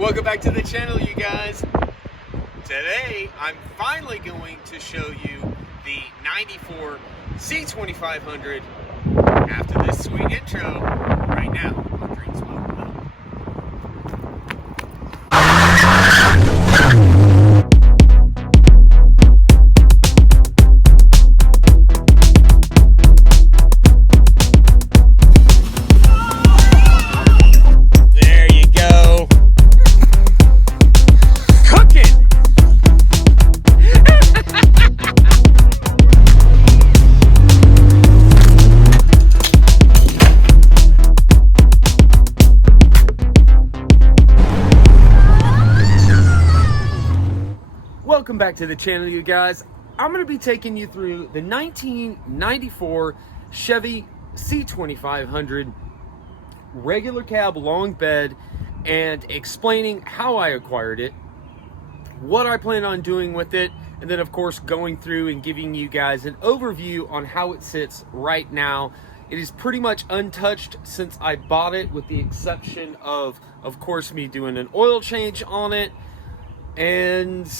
Welcome back to the channel, you guys. Today I'm finally going to show you the 94 C2500 after this sweet intro right now on Green Smoke. Welcome back to the channel, you guys. I'm going to be taking you through the 1994 Chevy C2500 regular cab long bed and explaining how I acquired it, what I plan on doing with it, and then of course going through and giving you guys an overview on how it sits right now. It is pretty much untouched since I bought it, with the exception of course, me doing an oil change on it, and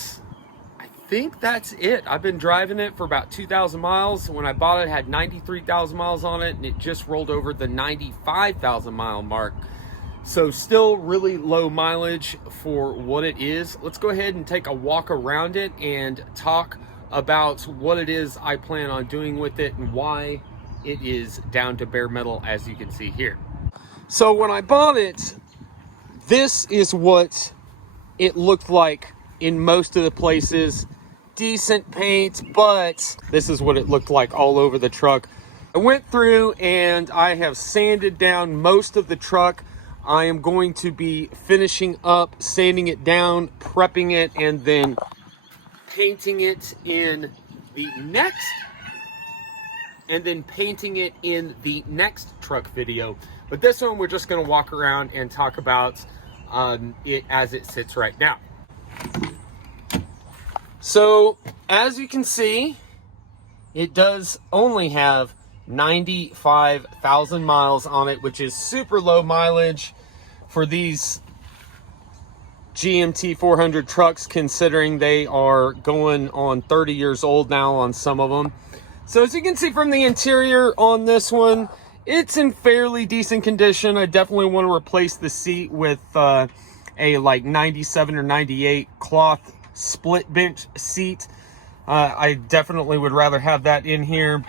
I think that's it. I've been driving it for about 2,000 miles. When I bought it, it had 93,000 miles on it, and it just rolled over the 95,000 mile mark. So still really low mileage for what it is. Let's go ahead and take a walk around it and talk about what it is I plan on doing with it and why it is down to bare metal, as you can see here. So when I bought it, this is what it looked like in most of the places. Decent paint, but this is what it looked like all over the truck. I went through and I have sanded down most of the truck. I am going to be finishing up, sanding it down, prepping it, and then painting it in the next truck video. But this one, we're just going to walk around and talk about it as it sits right now. So as you can see, it does only have 95,000 miles on it, which is super low mileage for these GMT-400 trucks, considering they are going on 30 years old now on some of them. So as you can see from the interior on this one, it's in fairly decent condition. I definitely want to replace the seat with a like 97 or 98 cloth split bench seat. I definitely would rather have that in here.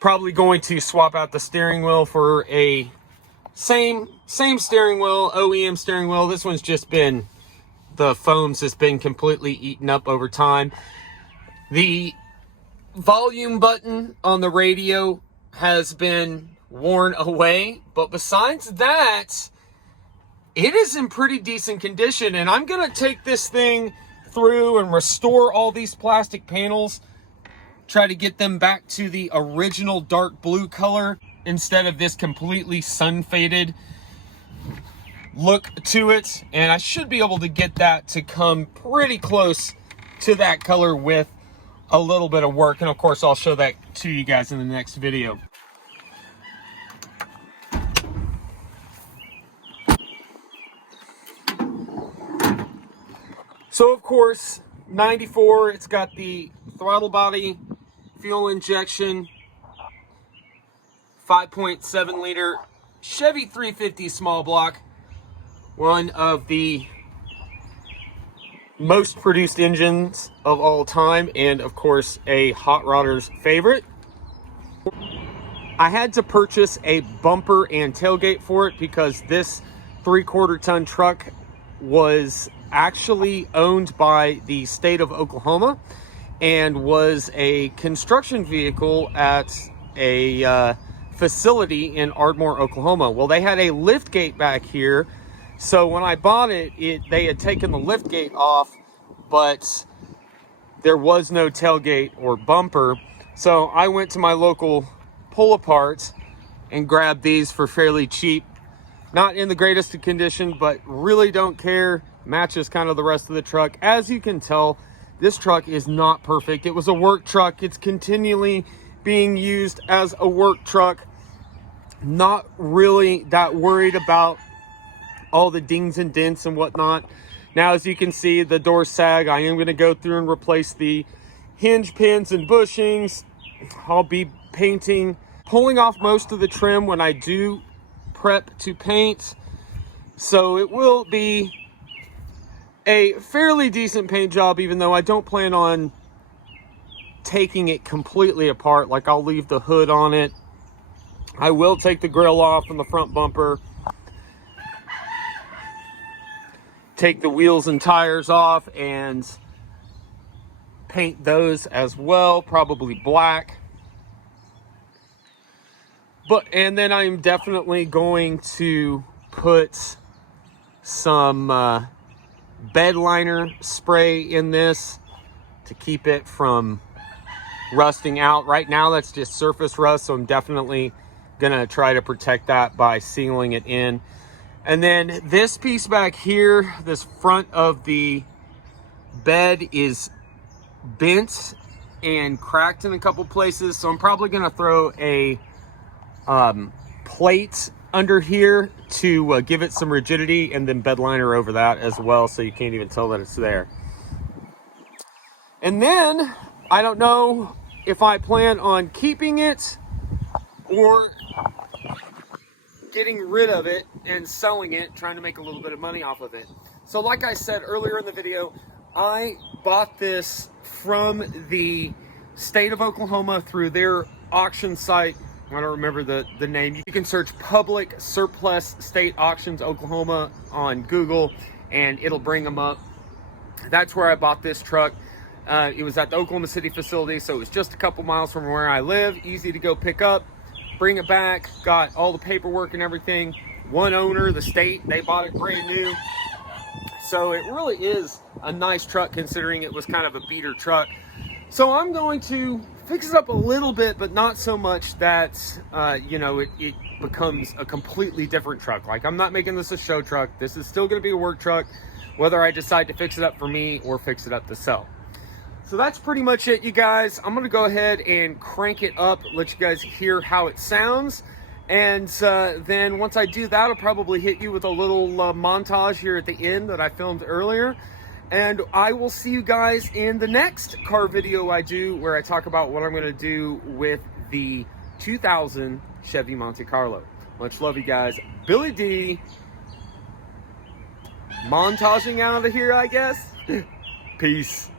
Probably going to swap out the steering wheel for a same steering wheel, OEM steering wheel. This one's just been, the foam's just been completely eaten up over time. The volume button on the radio has been worn away, but besides that, it is in pretty decent condition. And I'm gonna take this thing through and restore all these plastic panels, try to get them back to the original dark blue color instead of this completely sun faded look to it. And I should be able to get that to come pretty close to that color with a little bit of work. And of course, I'll show that to you guys in the next video. So of course, 94, it's got the throttle body, fuel injection, 5.7 liter Chevy 350 small block, one of the most produced engines of all time, and of course a hot rodder's favorite. I had to purchase a bumper and tailgate for it because this 3/4 ton truck was actually owned by the state of Oklahoma and was a construction vehicle at a facility in Ardmore, Oklahoma. Well, they had a lift gate back here, so when I bought it, they had taken the lift gate off, but there was no tailgate or bumper. So I went to my local pull-apart and grabbed these for fairly cheap. Not in the greatest of condition, but really don't care. Matches kind of the rest of the truck. As you can tell, this truck is not perfect. It was a work truck. It's continually being used as a work truck. Not really that worried about all the dings and dents and whatnot. Now, as you can see, the doors sag. I am going to go through and replace the hinge pins and bushings. I'll be painting, pulling off most of the trim when I do prep to paint. So it will be a fairly decent paint job, even though I don't plan on taking it completely apart. Like, I'll leave the hood on it. I will take the grill off from the front bumper, take the wheels and tires off and paint those as well, probably black. And then I'm definitely going to put some bed liner spray in this to keep it from rusting out. Right now that's just surface rust, so I'm definitely gonna try to protect that by sealing it in. And then this piece back here, this front of the bed, is bent and cracked in a couple places, so I'm probably gonna throw a plate under here to give it some rigidity, and then bed liner over that as well, so you can't even tell that it's there. And then I don't know if I plan on keeping it or getting rid of it and selling it, trying to make a little bit of money off of it. So like I said earlier in the video, I bought this from the state of Oklahoma through their auction site. I don't remember the name. You can search Public Surplus State Auctions Oklahoma on Google and it'll bring them up. That's where I bought this truck. It was at the Oklahoma City facility, so it was just a couple miles from where I live. Easy to go pick up, bring it back, got all the paperwork and everything. One owner, the state, they bought it brand new. So it really is a nice truck considering it was kind of a beater truck. So I'm going to fix it up a little bit, but not so much that, you know, it becomes a completely different truck. Like, I'm not making this a show truck. This is still going to be a work truck, whether I decide to fix it up for me or fix it up to sell. So that's pretty much it, you guys. I'm going to go ahead and crank it up, let you guys hear how it sounds. And then once I do that, I'll probably hit you with a little montage here at the end that I filmed earlier. And I will see you guys in the next car video I do, where I talk about what I'm going to do with the 2000 Chevy Monte Carlo. Much love, you guys. Billy D. Montaging out of here, I guess. Peace.